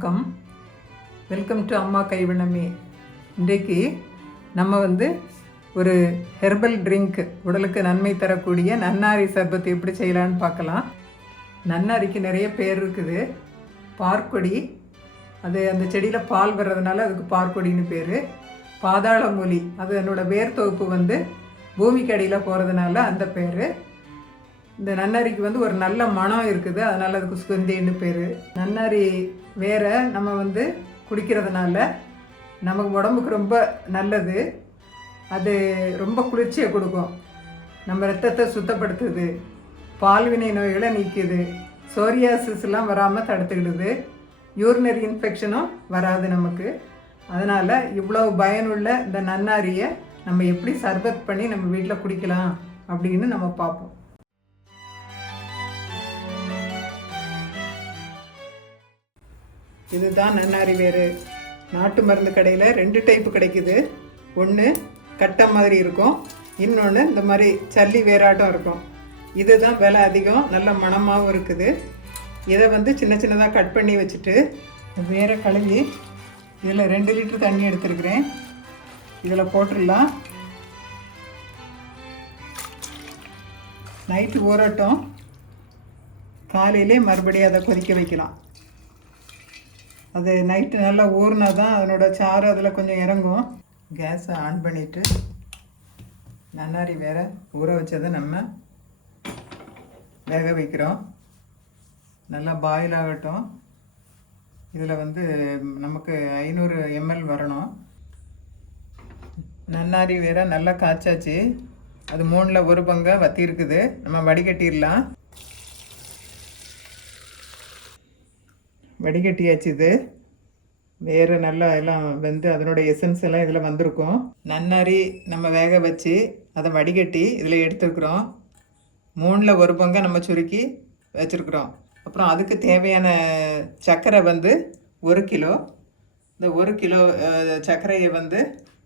வணக்கம். Welcome to அம்மா கைவண்ணமே. இன்றைக்கு நம்ம ஒரு ஹெர்பல் ட்ரிங்க், உடலுக்கு நன்மை தரக்கூடிய நன்னாரி சர்பத் எப்படி செய்யலான்னு பார்க்கலாம். நன்னாரிக்கு நிறைய பேர் இருக்குது. பார்க்கொடி, அது அந்த செடியில் பால் வர்றதுனால அதுக்கு பார்க்கொடின்னு பேர். பாதாளமூலி, அது என்னோட வேர் தொகுப்பு பூமிக்கு அடியில் போகிறதுனால அந்த பேர். இந்த நன்னாரிக்கு ஒரு நல்ல மனம் இருக்குது, அதனால் அதுக்கு சுகந்தின்னு பேர். நன்னாரி வேரை நம்ம குடிக்கிறதுனால நமக்கு உடம்புக்கு ரொம்ப நல்லது. அது ரொம்ப குளிர்ச்சியை கொடுக்கும், நம்ம ரத்தத்தை சுத்தப்படுத்துது, பால்வினை நோய்களை நீக்குது, சோரியாசிஸ்லாம் வராமல் தடுத்துக்கிடுது, யூரினரி இன்ஃபெக்ஷனும் வராது நமக்கு. அதனால் இவ்வளோ பயனுள்ள இந்த நன்னாரியை நம்ம எப்படி சர்பத் பண்ணி நம்ம வீட்டில் குடிக்கலாம் அப்படின்னு நம்ம பார்ப்போம். இதுதான் நன்னாரி வேறு. நாட்டு மருந்து கடையில் 2 டைப்பு கிடைக்குது. ஒன்று கட்டை மாதிரி இருக்கும், இன்னொன்று இந்த மாதிரி சல்லி வேறாட்டம் இருக்கும். இதுதான் விலை அதிகம், நல்ல மணமாகவும் இருக்குது. இதை சின்ன சின்னதாக கட் பண்ணி வச்சுட்டு வேற கழுவி இதில் 2 லிட்டர் தண்ணி எடுத்துருக்கிறேன். இதில் போட்டுடலாம். நைட்டு ஊறட்டும், காலையிலே மறுபடியும் அதை கொதிக்க வைக்கலாம். அது நைட்டு நல்லா ஊறினா தான் அதனோட சாறு அதில் கொஞ்சம் இறங்கும். கேஸை ஆன் பண்ணிவிட்டு நன்னாரி வேற ஊற வச்சதை நம்ம வேக வைக்கிறோம். நல்லா பாயில் ஆகட்டும். இதில் நமக்கு 500 ml வரணும். நன்னாரி வேற நல்லா காய்ச்சாச்சு. அது 3ல் 1 பங்கை வற்றி இருக்குது. நம்ம வடிகட்டிடலாம். வடிகட்டியாச்சு. இது வேறு நல்லா எல்லாம் அதனோட எசன்ஸ் எல்லாம் இதில் வந்திருக்கும். நன்னாரி நம்ம வேக வச்சு அதை வடிகட்டி இதில் எடுத்துருக்குறோம். 3ல் 1 பங்கை நம்ம சுருக்கி வச்சுருக்குறோம். அப்புறம் அதுக்கு தேவையான சர்க்கரை 1 கிலோ. இந்த 1 கிலோ சர்க்கரையை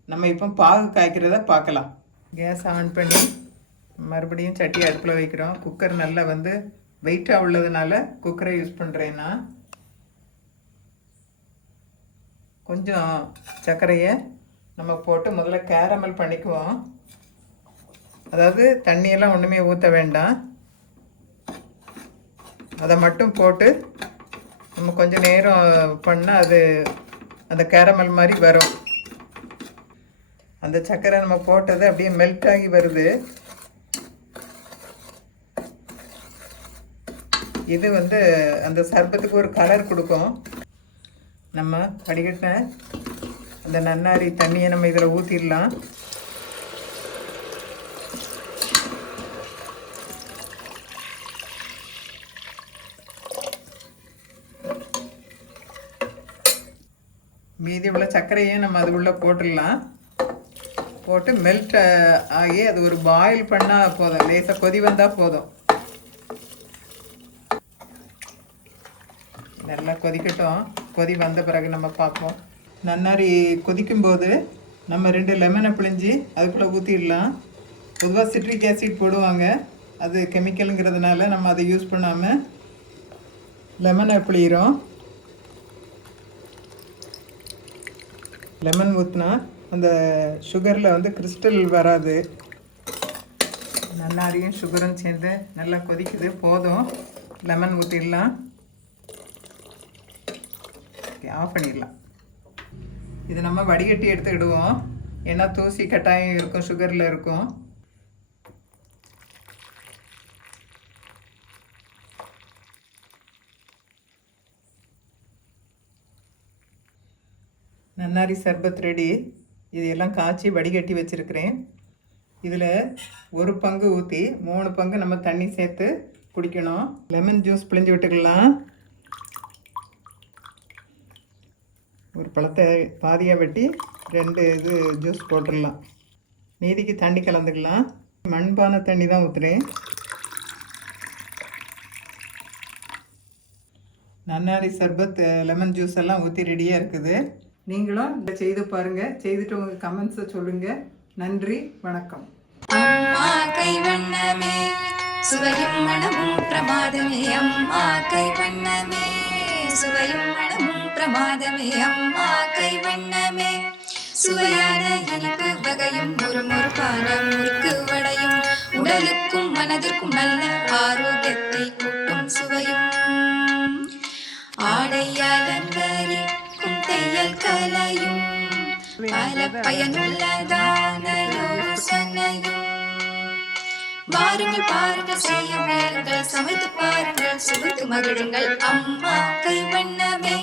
நம்ம இப்போ பாகு காய்க்கிறத பார்க்கலாம். கேஸ் ஆன் பண்ணி மறுபடியும் சட்டி அடுப்பில் வைக்கிறோம். குக்கர் நல்லா வெயிட்டாக உள்ளதுனால குக்கரை யூஸ் பண்ணுறேன்னா. கொஞ்சம் சர்க்கரையை நம்ம போட்டு முதல்ல கேரமல் பண்ணிக்குவோம். அதாவது தண்ணியெல்லாம் ஒன்றுமே ஊற்ற வேண்டாம், அதை மட்டும் போட்டு நம்ம கொஞ்சம் நேரம் பண்ணால் அது அந்த கேரமல் மாதிரி வரும். அந்த சர்க்கரை நம்ம போட்டது அப்படியே மெல்ட் ஆகி வருது. இது அந்த சர்பத்துக்கு ஒரு கலர் கொடுக்கும். நம்ம வடிகட்டின அந்த நன்னாரி தண்ணியை நம்ம இதில் ஊற்றிடலாம். மீதி உள்ள சர்க்கரையை நம்ம அது உள்ளே போட்டுடலாம். போட்டு மெல்ட் ஆகி அது ஒரு பாயில் பண்ணால் போதும், லேசாக கொதி வந்தால் போதும். நல்லா கொதிக்கட்டும். கொதி வந்த பிறகு நம்ம பார்ப்போம். நன்னாரி கொதிக்கும்போது நம்ம 2 லெமனை பிழிஞ்சி அதுக்குள்ளே ஊற்றிடலாம். பொதுவாக சிட்ரிக் ஆசிட் போடுவாங்க, அது கெமிக்கலுங்கிறதுனால நம்ம அதை யூஸ் பண்ணாமல் லெமனை பிழிகிறோம். லெமன் ஊற்றினா அந்த சுகரில் கிறிஸ்டல் வராது. நன்னாரியும் சுகரும் சேர்ந்து நல்லா கொதிக்குது, போதும். லெமன் ஊற்றிடலாம். ஆஃப் பண்ணிடலாம். இது நம்ம வடிகட்டி எடுத்துக்கிடுவோம், ஏன்னா தூசி கட்டாயம் இருக்கும், சுகரில் இருக்கும். நன்னாரி சர்பத் ரெடி. இதெல்லாம் காய்ச்சி வடிகட்டி வச்சுருக்கிறேன். இதில் 1 பங்கு ஊற்றி 3 பங்கு நம்ம தண்ணி சேர்த்து குடிக்கணும். லெமன் ஜூஸ் பிழிஞ்சு விட்டுக்கலாம். ஒரு பழத்தை பாதியாக வெட்டி 2 இது ஜூஸ் போட்டுடலாம். மீதிக்கு தண்ணி கலந்துக்கலாம். மண்பானை தண்ணி தான் ஊற்றுறேன். நன்னாரி சர்பத் லெமன் ஜூஸ் எல்லாம் ஊற்றி ரெடியாக இருக்குது. நீங்களும் இதை செய்து பாருங்கள். செய்துட்டு உங்கள் கமெண்ட்ஸை சொல்லுங்கள். நன்றி, வணக்கம். அம்மா கைவண்ணமே, சுவையும் மனமும் பிரமாதமே. அம்மா கைவண்ணமே, சுவையும் மனமும் பிரமாதமே அம்மா கைவண்ணமே. சுவையான இனிப்பு வகையும் முறுமுறுப்பான முறுக்கு வடையும் உடலுக்கும் மனதிற்கும் நல்ல ஆரோக்கியத்தை கூட்டும் சுவையும். ஆடை அலங்கரிக்கும் தையல் கலையும் பல பயனுள்ளதான யோசனையும். வாருங்கள் பாருங்கள் செய்ய முயலுங்கள், சமைத்து பாருங்கள், சுவைத்து மகிழுங்கள், அம்மா கைவண்ணமே.